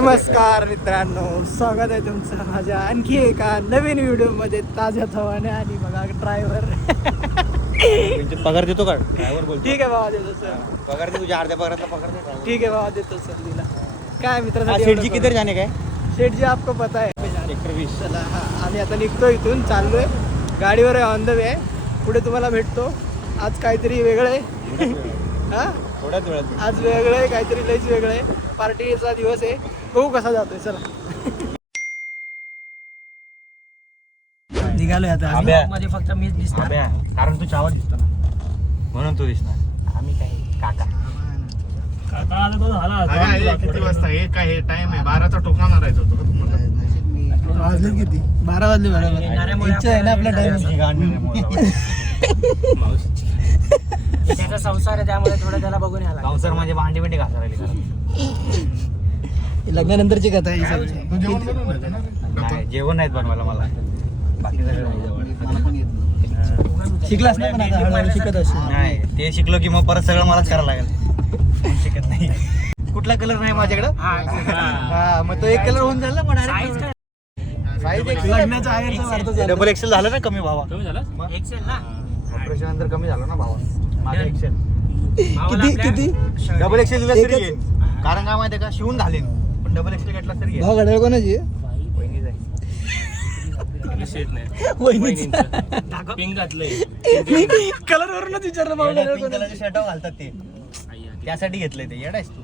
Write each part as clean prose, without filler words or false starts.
नमस्कार मित्रांनो, स्वागत आहे तुमचं माझ्या आणखी एका नवीन व्हिडिओमध्ये. ताज्या थवाने आणि बघा ड्रायव्हर पगार देतो का ड्रायव्हर बोलतो. ठीक आहे बाबा, देतो सर. पगार दे, तुझ्या अर्ध्या पगारातला पगार दे. ठीक है बाबा, देतो सर दिला. काय मित्रांसाठी शेठ जी किधर जाने काय? शेठ जी आपको पता है. सेक्टर 20. चला हा, आम्ही आता निघतो इथून, चाललोय गाडीवर आहे, ऑन द वे आहे. पुढे तुम्हाला भेटतो. आज काहीतरी वेगळं आहे. हा, थोड्याच वेळात आज वेगळं आहे, काहीतरी लईच वेगळं आहे. पार्टीचा दिवस आहे, बघू कसा जातोय. चला निघालोय आता. मध्ये फक्त मीच दिसणार, कारण तू चावत दिसतो ना, म्हणून तू दिसणार. आम्ही काय काका किती वाजता हे काय हे टाइम आहे 12चा टोका मारायचा होतो. वाजले किती? 12 वाजले. बरोबर, इच्छा आहे ना आपला टाइम. त्याचा संसार आहे, त्यामुळे थोडं त्याला बघून यायला. संसार म्हणजे भांडी बिंडी घासा राहिली. लग्नानंतरची कथा आहे. नाही, जेवण नाहीत बनवायला मला. बाकी शिकलास ना, पण आता हळूहळू शिकत असतो. नाही, ते शिकलो की मग परत सगळं मलाच करायला लागेल. शिकत नाही. कुठला कलर नाही माझ्याकडं. हा, मग तो एक कलर होऊन झाला. पण लग्नाचा आहे, डबल एक्सेल झालं ना कमी भावा. कमी झालं एक्सेल ना, ऑपरेशन नंतर कमी झालं ना भावा. माझं एक्सेल किती किती डबल एक्सेल दिला तरी येईल. कारण काय माहितीये का, शिवून घालेन, पण डबल एक्सेल घेतला तरी येईल. भाव घड्याळ कोणाची आहे? वहिनीच आहे. शेत नाही वहिनीचं. पिंक घातलंय. कलर वरूनच विचारलं भाव येडा घड्याळ पिंक कोणाची? कलरचे शर्ट घालतात ते, त्यासाठी घेतलंय ते. येडायस तू.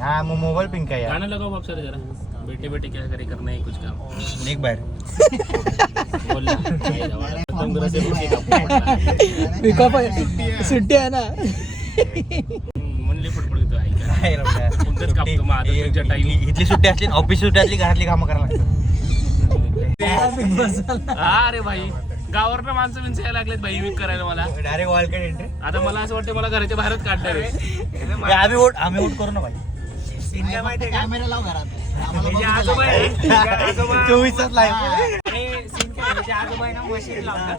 हा, मग मोबाईल पिंक आहे यार. गाना लगाओ बाप सर जरा. बेटे बेटे क्या करे, करना है कुछ काम. निघ बाहेर. बोल ना. पिकअप आहे, सुट्टी आहे ना. म्हणले फटफट घेतो ऐका. काय रे बाबा. तुमचंच कापतो मग आता तुमच्या टाईम. इथली सुट्टी असली, ऑफिस सुट्टी असली, घरातली कामं करायला लागतात. हा रे भाई, गावावरनं माणसं बिनसं यायला लागलेत भाई विक करायला मला. डायरेक्ट वालकड एंट्री. आता मला असं वाटतं मला घराच्या बाहेरच काढणार आहे. आम्ही वोट करू ना भाई. कॅमेरा लाव घरात. चोवीस तास लाईव्ह. आजोबा ना मशीन लावतात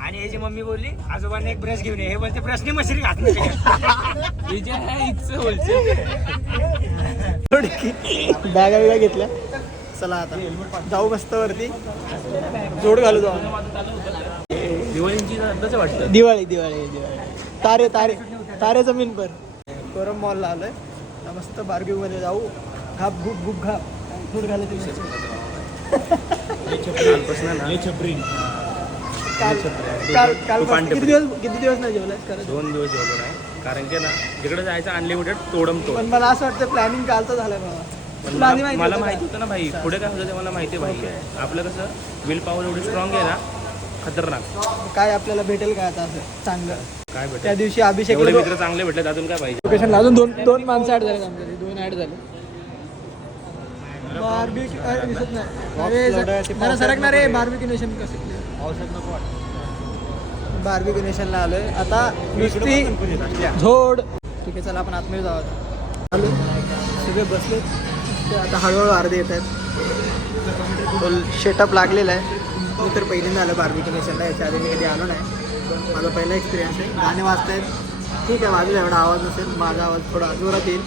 आणि याची मम्मी बोलली आजोबाने एक ब्रश घेऊन ये. हे बोलते ब्रशनी मशीन घातली. बॅगा बिगा घेतल्या. चला आता जाऊ मस्त वरती, जोड घालू जाऊ. दिवाळींची कसं वाटतं? दिवाळी दिवाळी दिवाळी. तारे तारे तारे जमीन पर. कोरम मॉलला आलोय, मस्त बार्बेक्यू मध्ये जाऊ. घाप गुप गुप घाप. जोड घालायचं. किती दिवस नाही जेवलाय? 2 दिवस जेवलो नाही, कारण की ना जिकडे जायचं अनलिमिटेड तोडम तोड. पण मला असं वाटतं प्लॅनिंग कालचं झालंय बाबा. पण मला माहिती होतं ना भाई, पुढे काय होतं ते मला माहिती आहे भाई. आपलं कसं विल पॉवर एवढी स्ट्रॉंग आहे ना, खतरनाक. काय आपल्याला भेटेल काय आता असं चांगलं? काय भेटेल? त्या दिवशी अभिषेक एवढे मित्र चांगले भेटलेत, अजून काय पाहिजे? लोकेशनला अजून दोन माणसं ऍड झाले. आमच्या 2 ऍड झाले. बार्बेक्यू दिसत नाही. जरा सरकणार आहे. बार्बेक्यू नेशन कसं? बार्बेक्यू नेशनला आलोय आता. नुसती झोड. ठीक आहे, चला आपण आतमध्ये जाऊ. आलो, सगळे बसले. आता हळूहळू अर्धे येत आहेत. फुल सेटअप लागलेला आहे. मी तर पहिल्यांदा आलो बार्बेक्यू नेशनला. याच्या आधी मी कधी आलो नाही. माझा पहिला एक्सपिरियन्स आहे. गाणे वाजतायत, ठीक आहे, बाजूला एवढा आवाज नसेल. माझा आवाज थोडा जोरात येईल.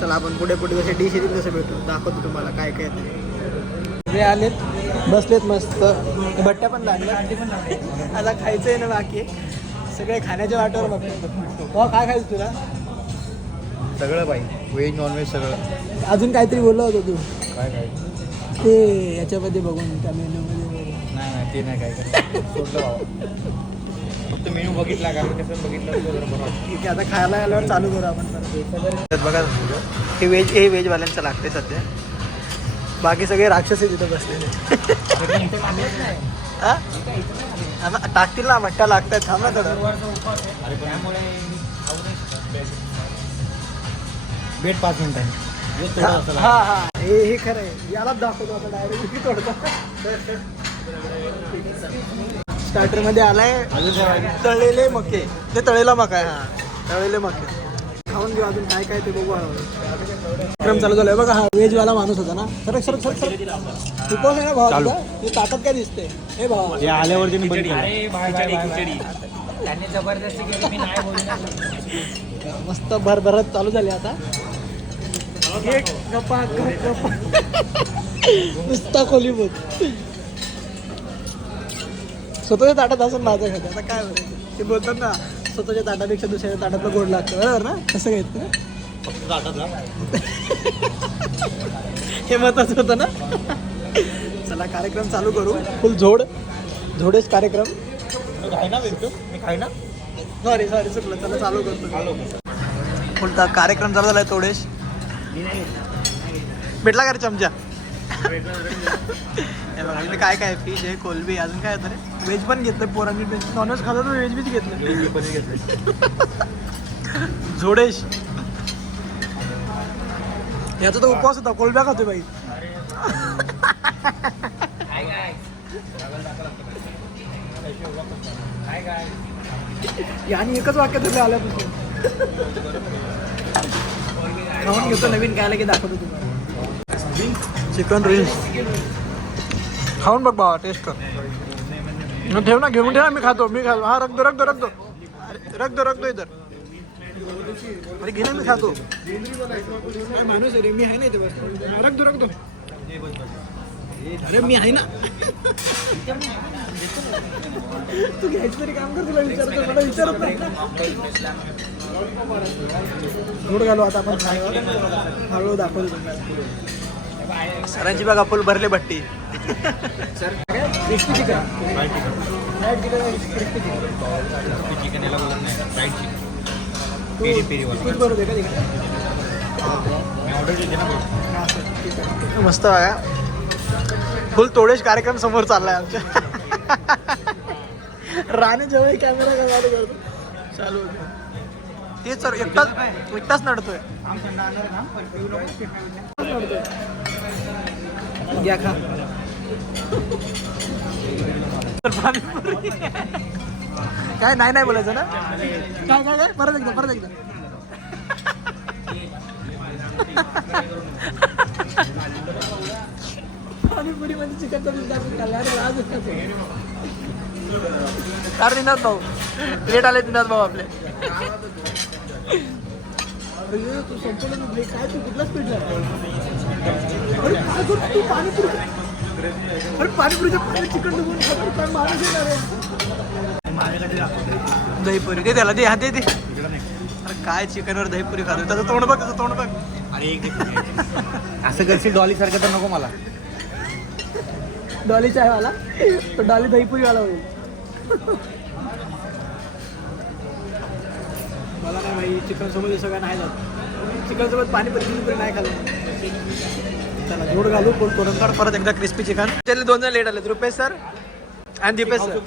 चला आपण पुढे पुढे जसे डिश येतील तसं भेटू, दाखवतो तुम्हाला काय काय ते. हे आलेत, बसलेत मस्त. भट्ट्या पण लागल्या. आता खायचं आहे ना, बाकी सगळे खाण्याच्या वाटेवर बघतो. काय खायचं तुला? सगळं भाई, व्हेज नॉनव्हेज सगळं. अजून काहीतरी बोललो होतो तू. काय काय ते याच्यामध्ये बघून, त्या मेन्यूमध्ये. नाही ते नाही काय सोडलं भावा. फक्त मेनू बघितला, कारण कसं बघितलं ठीक आहे, आता खायला आल्यावर चालू करू आपण. बघा, हे व्हेजवाल्यांचं लागते सध्या. बाकी सगळे राक्षस तिथं बसलेले. टाकतील ना, भट्ट्या लागतात. थांब ना थोडं. वेट 5 मिनिट आहे. हा हा, हे खरं आहे. यालाच दाखवतो आता डायरेक्ट तोडतो. स्टार्टर मध्ये आलाय तळलेले मके. ते तळेला मका आहे. हा, तळलेले मके खाऊन घेऊ. अजून काय काय ते बघू. क्रम चालू झालाय बघा. हा व्हेजवाला माणूस होता ना. सरक सरक सरक सरक. उपवास आहे ना भाव तुझा? हे ताटात काय दिसते? हे भावा, आल्यावरती मी बंद केलं. त्यांनी जबरदस्ती केली, मी नाही बोलू. मस्त भरभराट चालू झाली आता. गप्पा नुसता खोली बोल स्वतःच्या ताटात असं माझं खाते आता काय बोलायचं ते बोलतात ना स्वतःच्या ताटापेक्षा दुसऱ्या ताटातलं गोड लागतं बरोबर ना कसं काय ना हे महत्वाचं होतं ना चला कार्यक्रम चालू करू फुल झोडेच कार्यक्रम मी खाय ना सॉरी चुकलं चला चालू करतो फुल कार्यक्रम चालू झालाय थोडेश भेटला का रे चमचा हे बघा इथे काय काय फिश आहे कोलबी अजून काय होतं रे व्हेज पण घेतलं पोरांनी नॉनव्हेज खातं तर व्हेज बीच घेतलं झोडेश याचा तर उपवास होता कोलब्या खातोय बाई आणि एकच वाक्य तुला आल्यापासून खाऊन घेतो नवीन काय की दाखवतो तुम्हाला चिकन रिल्स खाऊन बघ बाबा टेस्ट कर ठेव ना घेऊन ठेव ना मी खातो हा रख दो इधर अरे घे ना मी खातो माणूस आहे रे मी आहे ना इथे बस रख दो अरे मी आहे ना तू घ्यायचं तरी काम कर तुला विचारतो मला विचारत नाही गोड घालू आता आपण हळूहळू दाखवतो तुम्हाला सरांची बघा फुल भरले भट्टी सर क्रिस्पी चिकन मस्त बघा फुल तोडेश कार्यक्रम समोर चाललाय आमच्या राणे जेव्हा कॅमेरा चालू करतो चालू ते सर एकटाच नडतोय घ्या खा काय नाही बोलायचं ना काय परत एकदा पाणीपुरी मध्ये चिकनचा कार दिनात भाऊ प्लेट आले दिनात भाऊ आपले तू संपूर्ण काय तू कुठलाच पीठ तू पाणीपुरी अरे पाणीपुरीच्या पाणी चिकन डुबून काय माणूस येणार दहीपुरी दे त्याला दे अरे काय चिकनवर दहीपुरी खातो त्याचं तोंड बघ अरे एक असं करशील डॉली सारखं तर नको मला डॉली चायवाला तो डॉली दहीपुरीवाला होईल मला नाही भाई चिकन सोबत सगळं नाही जात चिकन सोबत पाणीपुरी नाही खाल्लं चला जोड घालू कोण तोरणकर परत एकदा क्रिस्पी चिकन त्याला 2 जण लेट आले रुपेश सर आणि दीपेश सर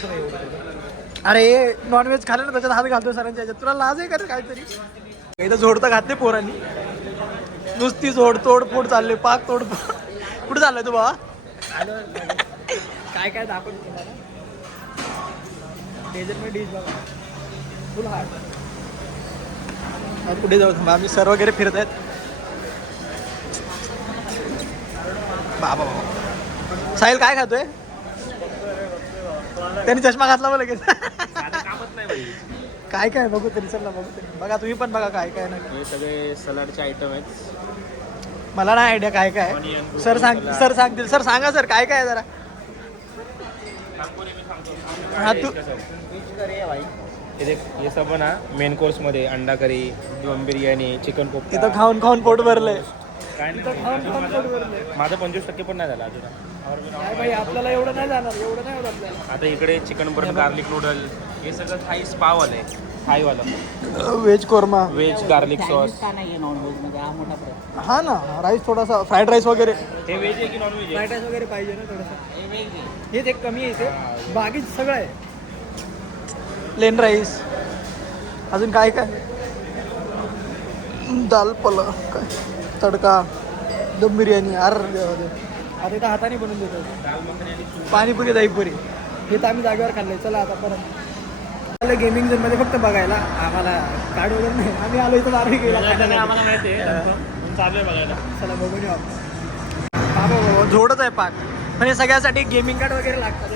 अरे नॉनव्हेज खाल्लं ना त्याच्यात हात घालतो सरांच्या ह्याच्यात तुला लाज आहे का रे काहीतरी इथं जोडता घातले पोरांनी नुसती तोड फोड चालले पाक तोड कुठे चाललंय तू बाबा काय दाखवतो तुम्हाला डेझर्ट डिश बघा फुल हार्ड पुढे जाऊ थांबा आम्ही सर वगैरे फिरत आहेत बाबा साहिल काय खातोय त्यांनी चष्मा घातला मला लगेच काय बघू तरी चला बघू तरी बघा तुम्ही पण बघा काय नाही हे सगळे सलाडचे आयटम आहेत मला नाही आयडिया काय सर सांगतील सर सांगा सर काय आहे जरा हा तू हे सब ना मेन कोर्स मध्ये अंडा करी दम बिर्याणी चिकन कोफ्ता तिथं खाऊन पोट भरलंय काय माझं 25% पण नाही झालं अजून नाही भाई आपल्याला एवढं नाही जाणार एवढं नाही होत आपल्याला आता इकडे चिकन बटर गार्लिक नूडल हे सगळं थाई स्पा वालं आहे थाईवालं veg korma veg garlic sauce हा ना राईस थोडासा फ्राईड राईस वगैरे हे व्हेज आहे की नॉन व्हेज फ्राईड राईस वगैरे पाहिजे ना थोडंसं हेच एक कमी आहे इथे बाकी सगळं आहे प्लेन राईस अजून काय दाल पला काय तडका दम बिर्याणी आता इथं हाताने बनवून देतो पाणीपुरी दहीपुरी हे तर आम्ही जागेवर खाल्लंय चला आता परत गेमिंग झोनमध्ये फक्त बघायला आम्हाला कार्ड वगैरे नाही आम्ही आलो इथं बारही गेला आम्हाला माहिती आहे चालू आहे बघायला चला बघून येऊ बाबा जोडच आहे पाक पण हे सगळ्यासाठी गेमिंग कार्ड वगैरे लागतात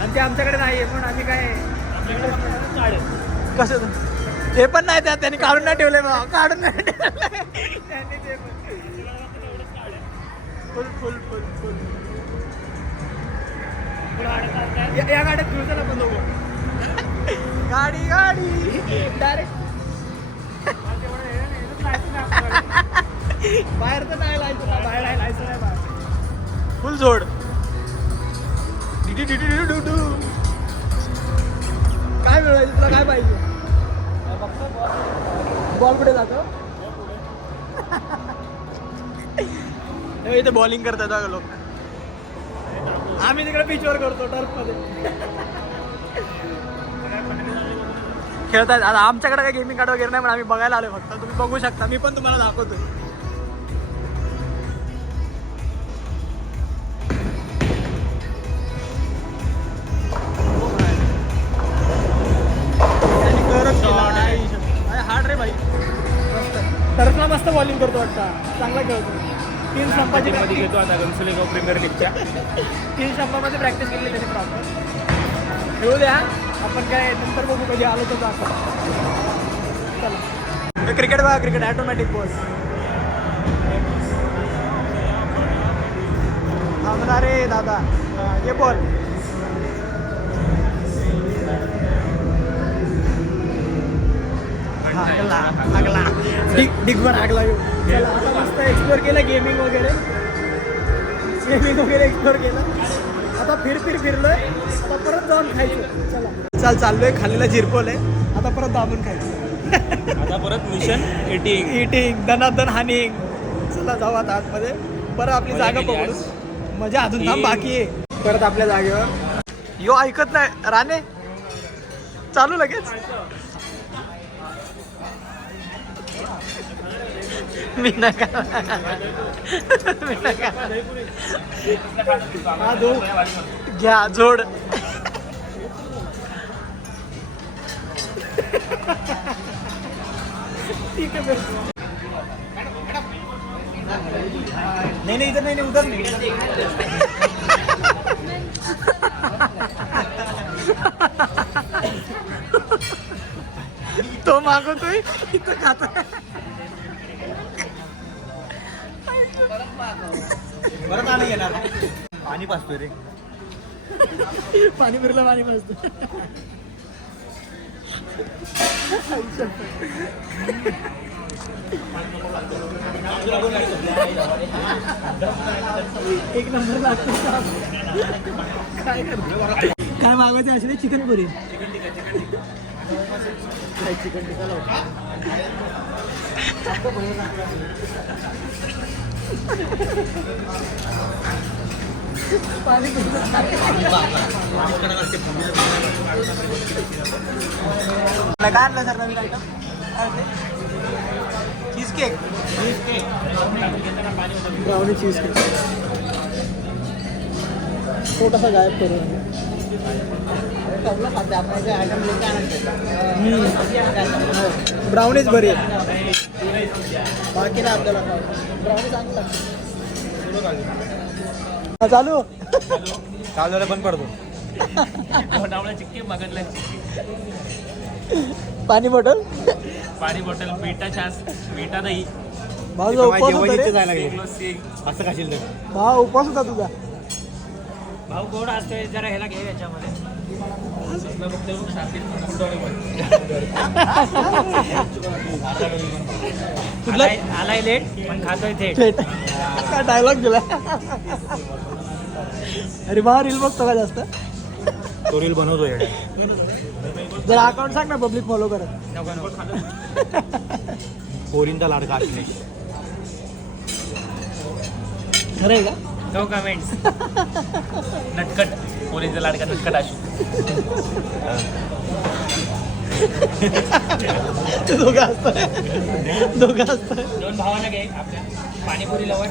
आणि ते आमच्याकडे नाही आहे पण आम्ही काय कसं ते पण नाही त्यात त्यांनी काढून नाही ठेवले बा, काढून नाही ठेवले त्यांनी ते पण. फुल फुल फुल फुल या गाड्यात घेऊन चला पण दोघं. गाडी गाडी डायरेक्ट बाहेर तर नाही लायचं, बाहेर नाही लायचं नाही बाहेर. फुल जोड काय मिळायचं तुला, काय पाहिजे? बॉल कुठे जातो? इथे बॉलिंग करतात लोक, आम्ही तिकडे पिचवर करतो टर्फ मध्ये खेळतात. आता आमच्याकडे काही गेमिंग कार्ड वगैरे नाही, पण आम्ही बघायला आलो फक्त. तुम्ही बघू शकता, मी पण तुम्हाला दाखवतोय. हार्ड रे भाई, टर्फला मस्त बॉलिंग करतो वाटतं, चांगला खेळतो. 3 स्टंपाची मध्ये घेतो आता गन्सुले गाव प्रीमियर लीगच्या 3 स्टंपामध्ये प्रॅक्टिस केली त्याने प्रॉपर. खेळू द्या, आपण काय नंतर बघू कधी आलो तर दाखव. चला क्रिकेट बघा, क्रिकेट ॲटोमॅटिक बॉल थांबणार रे दादा. हे बॉल आगला डिगभर आगला. चला आता मस्त एक्सप्लोर केलं, गेमिंग वगैरे एक्सप्लोर केलं. आता फिरलोय, आता परत जाऊन खायचं. चला चाललोय, खाल्लेलं झिरपवलंय, आता परत दाबून खायचं. आता परत मिशन इटिंग दनादन हानिंग. चला जाऊ आता आतमध्ये, परत आपली जागा बघू. मजा अजून थांब बाकी आहे. परत आपल्या जागेवर यो ऐकत नाही राणे, चालू लगेच. मी नका हा दो घ्या जोड. ठीक आहे नाही इधर नाही उधर नाही. तो मागवतोय, इथं खातोय. परत आम्ही येणार, पाणी पाजतोय रे. पाणी फिरलं, पाणी पाजतो. एक नंबर लागतो. काय करतो, काय मागवायचं असेल? Chicken puri, chicken tikka. पाणी काय आणलं सर नवीन item? Cheese cake, brownie cheese cake. छोटासा गायब करून ब्राउनीच बरी आहे, बाकी ना आपल्याला ब्राउनी चांगलं. चालू झालं पण पडतो. चिक्की मगदला पाणी बॉटल, पाणी बॉटल, बीटा छास, बीटा दही. भाऊ उपवास होता रे. जायला लागले असं खाशील तर. भाऊ उपवास होता तुझा. भाऊ गोड असतोय, जरा ह्याला घे याच्यामध्ये. आलाय लेट पण खातोय थेट. काय डायलॉग दिला. अरे बा रील बघतो का जास्त? तो रील बनवतोय. जरा अकाउंट सांग ना, पब्लिक फॉलो करत. पोरींचा लाडका अश्लेष. खरं आहे का? No comments. नटकट पोरीचा लाडका नटकट असू. दोघं असतं, दोघं असतं. 2 भावांना घे आपल्या पाणीपुरी लवट.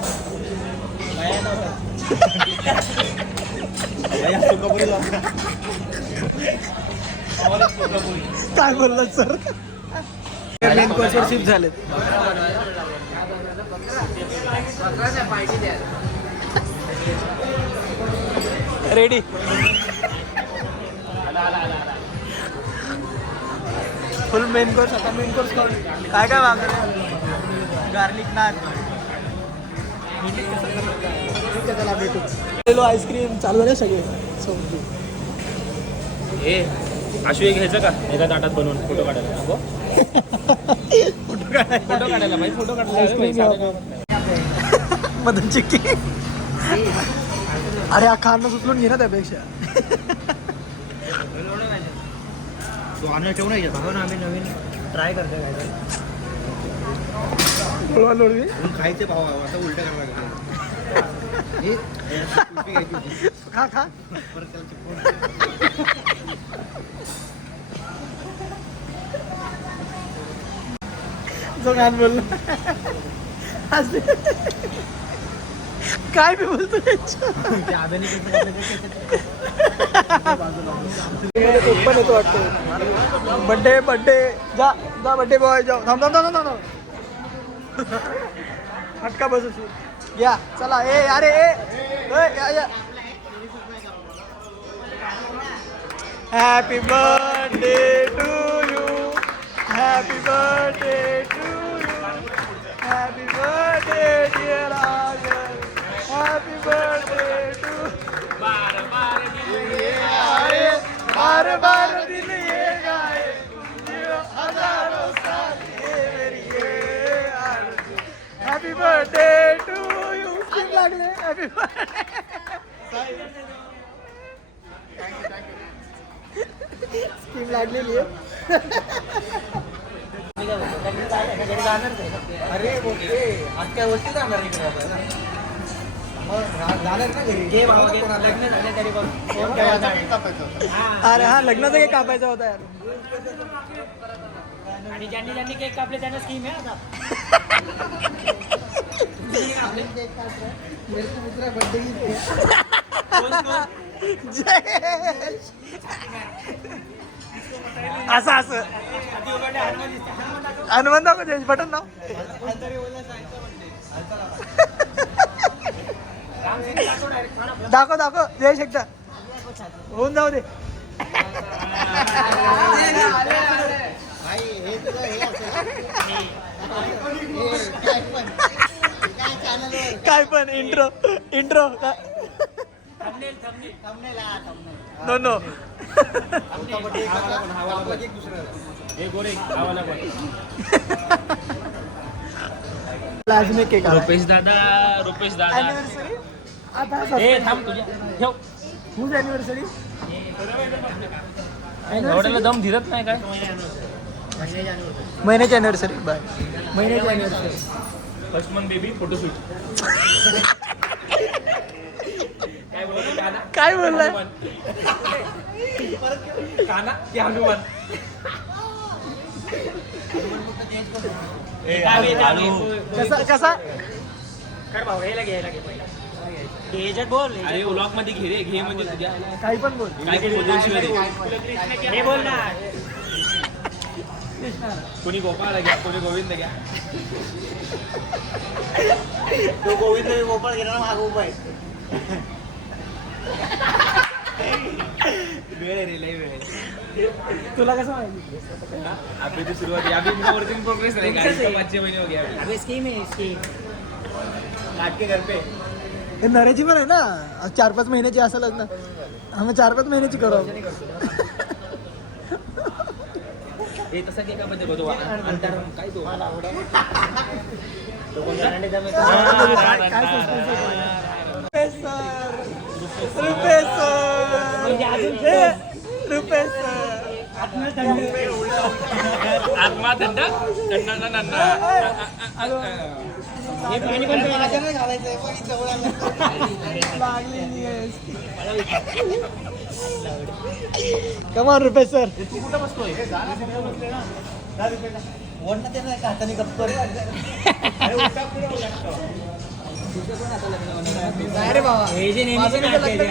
काय बोललात सर? मेन कोर्सवर शिफ्ट झालेत. रेडी. फुल मेन कोर्स. आता मेन कोर्स काय काय मागणार? गार्लिक नान. त्याला भेटू आईस्क्रीम चालू झाले सगळे समजू. ए आशू एक घ्यायचं का एका ताटात बनवून फोटो काढायला नको फोटो काढायला भाई फोटो काढायला मदन चिक्की. अरे हा खाणं सुचलून घे ना त्यापेक्षा. तो आणून ठेवून नाही घेत ना आम्ही नवीन ट्राय करतो काय लोळवा लोळवी खायचे भाव आता उलट करायला लागलं. खा खा. जो गाण बोललो काय मी बोलतो पण येतो वाटतं. बड्डे बड्डे जा जा बड्डे बॉय जाऊ. थांब थांब थांब थांब. हटका बस या चला. ए अरे ए happy birthday to you. Happy birthday to you. Happy birthday dear आगर. Happy birthday to. बार बार दिन ये गाए हजारों साल ये मेरी ये आरज़ू. Happy birthday to you. Scheme लागले. हॅपी स्कीम लागलेली आहे. अरे बोलते आज काय वरती जाणार इकडे जाणार ना घरी. लग्न झाले तरी बघ. अरे हा लग्नाचा केक कापायचा होता यार. आणि ज्यांनी ज्यांनी केक कापले त्यांना स्कीम आहे आता. असं असं हनुमंत बटन नाव दाखव दाखव. जयेश एकदा होऊन जाऊ दे. काय पण इंट्रो इंट्रो नो नो. आज मी केक रुपेश दादा अॅनिव्हर्सरी आता ए थांब तुझ्या ठेव हुज अॅनिव्हर्सरी. एवढ्याला दम धीरत नाही काय महिन्याची अॅनिव्हर्सरी. बाय महिन्याची anniversary. First month baby photoshoot काय बोललाय? काना ते हनुमान कसा कसा बोल. अरे व्लॉग मध्ये घे रे घे म्हणजे तुझ्या काही पण बोल. काय काय बोलून शिवाय हे बोल ना. कोणी गोपाळ घ्या कोणी गोविंद घ्या. तो गोविंद गोपाळ गेला ना माग उपाय. वेळ रे लय वेळ. तुला कसं माहिती? आपली ती सुरुवात अभी वर्क इन प्रोग्रेस रहेगा इसका 5 महीने हो गया अबे स्कीम है स्कीम. नाटके घर पे हे नऱ्याची पण आहे ना. 4-5 महिन्याची असेलच ना. आम्ही 4-5 महिन्याची करू. हे तसा केक आपण बघतो अंतर काय तो आत्मा थंड कमान रुपेश सर. वरनं त्यांना एका हाताने गप्प कर. अरे बाबा हे जे नेहमीचे नाटक आहे ते.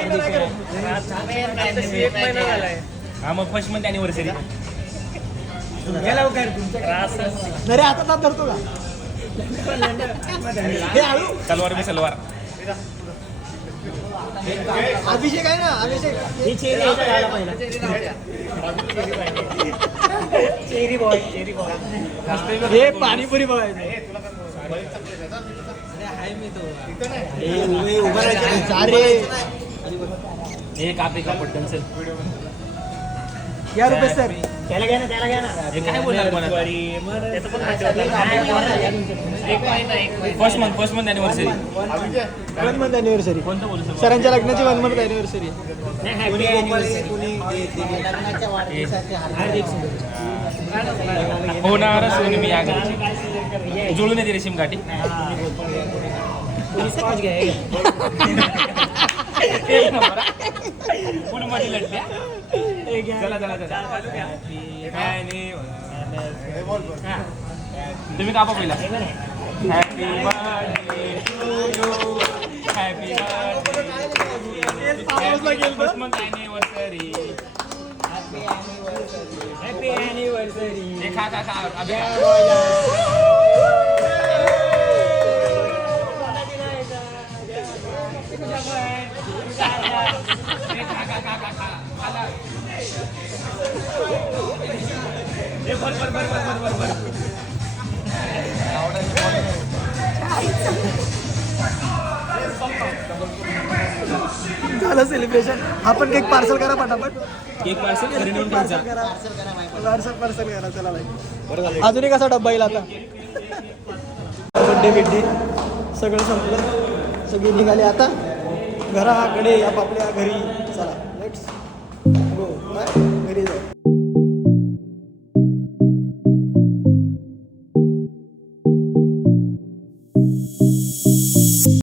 हा मग फर्स्ट मंथ अॅनिव्हर्सरी नरे हातात धरतो का? हे हळू. सलवार मी सलवार अभिषेक आहे ना, अभिषेक. हे पाणीपुरी बघायचं. हे कापे का पटकन चल. या रुपये सर. हे काय बोलणार पण आता? First month anniversary. 1 month anniversary. कोणतं बोलू शकतो? सरांच्या लग्नाची 1 month anniversary. होणार सोनी मी या घरची जुळून येते रेशीम गाठी. पुढे मध्ये लढत्या. चला चला चला. तुम्ही कापा पहिला. Happy birthday to you. Happy birthday. First month anniversary. Happy anniversary. हे खा खा खा. अभि झालं सेलिब्रेशन. आपण केक पार्सल करा पटापट. केक पार्सल घरी नेऊन खायचा. पार्सल करा. चला बाई. अजून एक असा डब्बा येईल आता. बड्डे बिड्डे सगळं संपलं. सगळी निघाली आता घराकडे, आपापल्या घरी. चला.